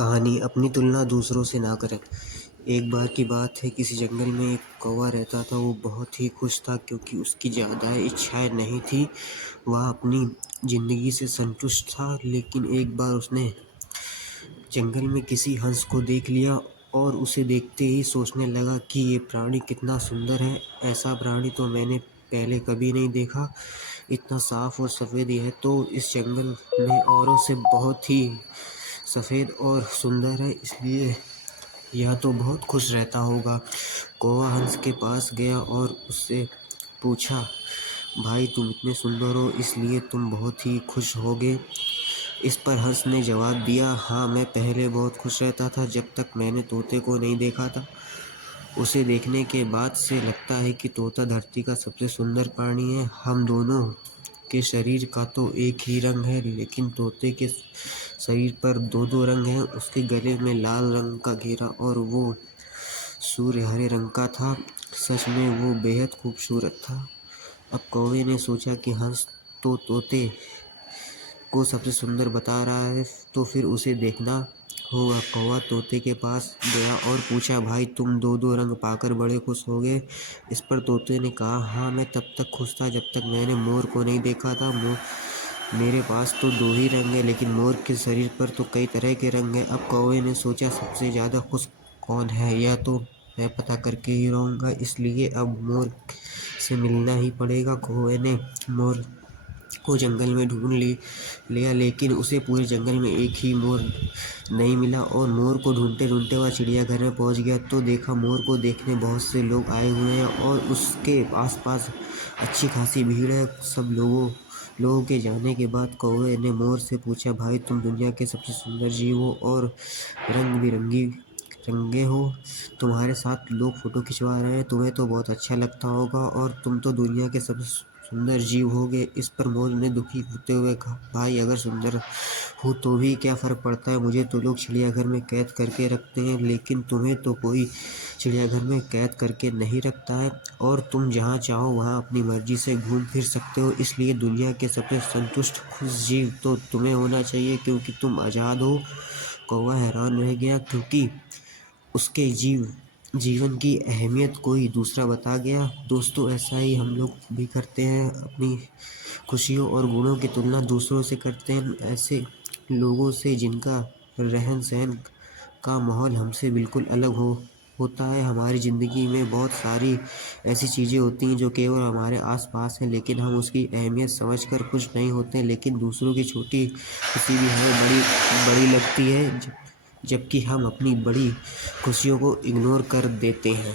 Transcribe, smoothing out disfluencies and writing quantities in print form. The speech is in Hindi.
कहानी अपनी तुलना दूसरों से ना करें। एक बार की बात है, किसी जंगल में एक कौवा रहता था। वो बहुत ही खुश था क्योंकि उसकी ज़्यादा इच्छाएं नहीं थी। वह अपनी ज़िंदगी से संतुष्ट था। लेकिन एक बार उसने जंगल में किसी हंस को देख लिया और उसे देखते ही सोचने लगा कि ये प्राणी कितना सुंदर है। ऐसा प्राणी तो मैंने पहले कभी नहीं देखा। इतना साफ और सफ़ेद यह तो इस जंगल में औरों से बहुत ही सफ़ेद और सुंदर है, इसलिए यह तो बहुत खुश रहता होगा। कौवा हंस के पास गया और उससे पूछा, भाई तुम इतने सुंदर हो इसलिए तुम बहुत ही खुश होगे। इस पर हंस ने जवाब दिया, हाँ मैं पहले बहुत खुश रहता था जब तक मैंने तोते को नहीं देखा था। उसे देखने के बाद से लगता है कि तोता धरती का सबसे सुंदर प्राणी है। हम दोनों के शरीर का तो एक ही रंग है, लेकिन तोते के शरीर पर दो दो रंग हैं। उसके गले में लाल रंग का घेरा और वो सूर्य हरे रंग का था। सच में वो बेहद खूबसूरत था। अब कौवे ने सोचा कि हंस तो तोते को सबसे सुंदर बता रहा है, तो फिर उसे देखना होगा। कौवा तोते के पास गया और पूछा, भाई तुम दो दो रंग पाकर बड़े खुश हो गए। इस पर तोते ने कहा, हाँ मैं तब तक खुश था जब तक मैंने मोर को नहीं देखा था। मेरे पास तो दो ही रंग है, लेकिन मोर के शरीर पर तो कई तरह के रंग हैं। अब कौवे ने सोचा, सबसे ज़्यादा खुश कौन है यह तो मैं पता करके ही रहूँगा, इसलिए अब मोर से मिलना ही पड़ेगा। कौवे ने मोर को जंगल में ढूंढ लिया, लेकिन उसे पूरे जंगल में एक ही मोर नहीं मिला। और मोर को ढूंढते ढूंढते वह चिड़ियाघर में पहुंच गया तो देखा मोर को देखने बहुत से लोग आए हुए हैं और उसके आसपास अच्छी खासी भीड़ है। सब लोगों के जाने के बाद कौवे ने मोर से पूछा, भाई तुम दुनिया के सबसे सुंदर जीव हो और रंग बिरंगी रंगे हो। तुम्हारे साथ लोग फोटो खिंचवा रहे हैं, तुम्हें तो बहुत अच्छा लगता होगा और तुम तो दुनिया के सबसे सुंदर जीव होगे। इस पर मोर ने दुखी होते हुए कहा, भाई अगर सुंदर हूँ तो भी क्या फ़र्क पड़ता है, मुझे तो लोग चिड़ियाघर में कैद करके रखते हैं, लेकिन तुम्हें तो कोई चिड़ियाघर में कैद करके नहीं रखता है और तुम जहाँ चाहो वहाँ अपनी मर्जी से घूम फिर सकते हो। इसलिए दुनिया के सबसे संतुष्ट खुश जीव तो तुम्हें होना चाहिए क्योंकि तुम आज़ाद हो। कौवा हैरान रह गया क्योंकि उसके जीवन की अहमियत कोई दूसरा बता गया। दोस्तों, ऐसा ही हम लोग भी करते हैं, अपनी खुशियों और गुणों की तुलना दूसरों से करते हैं, ऐसे लोगों से जिनका रहन सहन का माहौल हमसे बिल्कुल अलग होता है। हमारी ज़िंदगी में बहुत सारी ऐसी चीज़ें होती हैं जो केवल हमारे आसपास हैं, लेकिन हम उसकी अहमियत समझकर खुश नहीं होते। लेकिन दूसरों की छोटी खुशी भी हमें बड़ी बड़ी लगती है, जबकि हम अपनी बड़ी खुशियों को इग्नोर कर देते हैं।